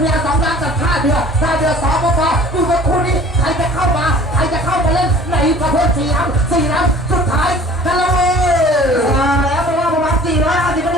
เมียสองล้านกับท่าเดือท่าเดือสองก็ปปดูว่าคู่นี้ใครจะเข้ามาใครจะเข้ามาเล่นในประเภทสี่ล้ำสี่ล้ำสุดท้ายกันเลยมาแล้วมาว่าประมาณสี่ร้อยห้าสิบคะแน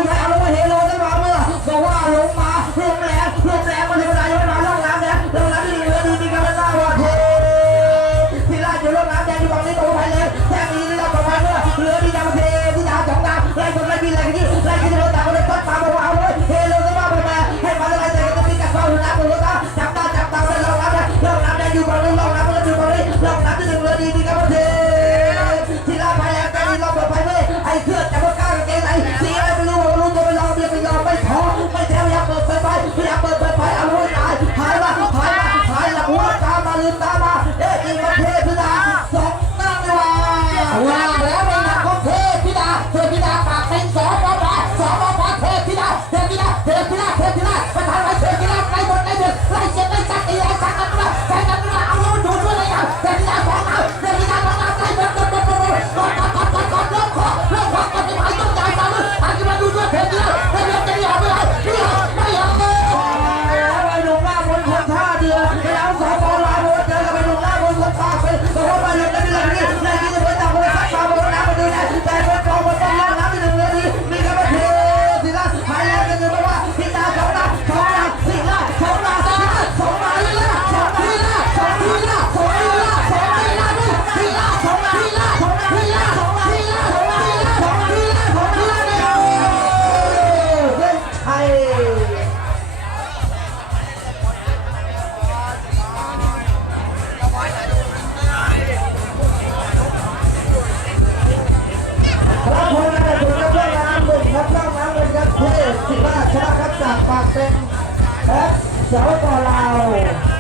ปากเป็นเละสาวกอรา